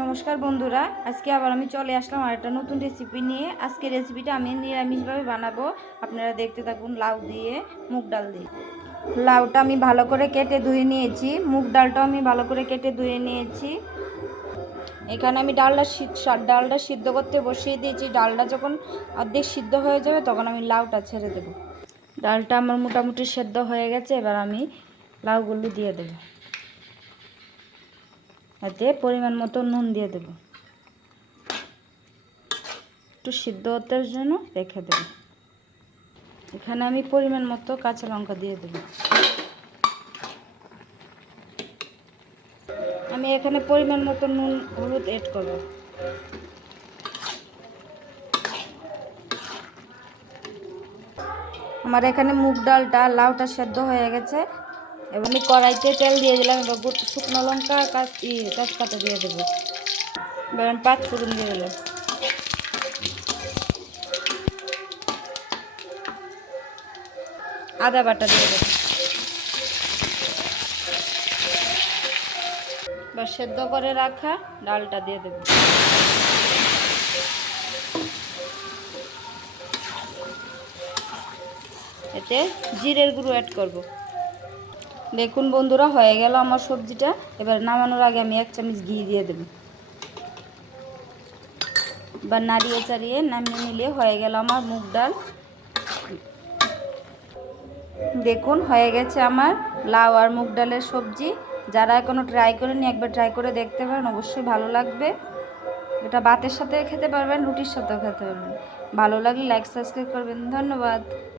নমস্কার বন্ধুরা, আজকে আবার আমি চলে আসলাম আর একটা নতুন রেসিপি নিয়ে। আজকে রেসিপিটা আমি নিরামিষভাবে বানাবো। আপনারা দেখতে থাকুন লাউ দিয়ে, মুগ ডাল দিয়ে। লাউটা আমি ভালো করে কেটে ধুয়ে নিয়েছি। মুগ ডালটাও আমি ভালো করে কেটে ধুয়ে নিয়েছি। এখানে আমি ডালটা ডালটা সিদ্ধ করতে বসিয়ে দিয়েছি। ডালটা যখন অর্ধেক সিদ্ধ হয়ে যাবে, তখন আমি লাউটা ছেড়ে দেব। ডালটা আমার মোটামুটি সেদ্ধ হয়ে গেছে। এবার আমি লাউগুলো দিয়ে দেবো। এতে পরিমাণ মতো নুন দিয়ে দেব। একটু সিদ্ধ হতে জন্য রেখে দেব। এখানে আমি পরিমাণ মতো কাঁচা লঙ্কা দিয়ে দেব। আমি এখানে পরিমাণ মতো নুন, হলুদ এড করব। আমার এখানে মুগ ডালটা লাউটা সেদ্ধ হয়ে গেছে। এবার আমি কড়াইতে তেল দিয়ে দিলাম, এবার শুকনো লঙ্কা, কাঁচ, ই, তেজপাতা দিয়ে দেবো। এবার আমি পাঁচ ফোড়ন দিয়ে দিলাম। আদা বাটা দিয়ে দেবো। এবার সেদ্ধ করে রাখা ডালটা দিয়ে দেবো। এতে জিরের গুঁড়ো অ্যাড করব। দেখুন বন্ধুরা, হয়ে গেল আমার সবজিটা। এবার নামানোর আগে আমি এক চামচ ঘি দিয়ে দেব। বা নাড়িয়ে চাড়িয়ে নামিয়ে নিলে হয়ে গেল আমার মুগ ডাল। দেখুন, হয়ে গেছে আমার লাউ আর মুগ ডালের সবজি। যারা এখনও ট্রাই করেনি একবার ট্রাই করে দেখতে পারেন, অবশ্যই ভালো লাগবে। এটা ভাতের সাথে খেতে পারবেন, রুটির সাথেও খেতে পারবেন। ভালো লাগলে লাইক সাবস্ক্রাইব করবেন। ধন্যবাদ।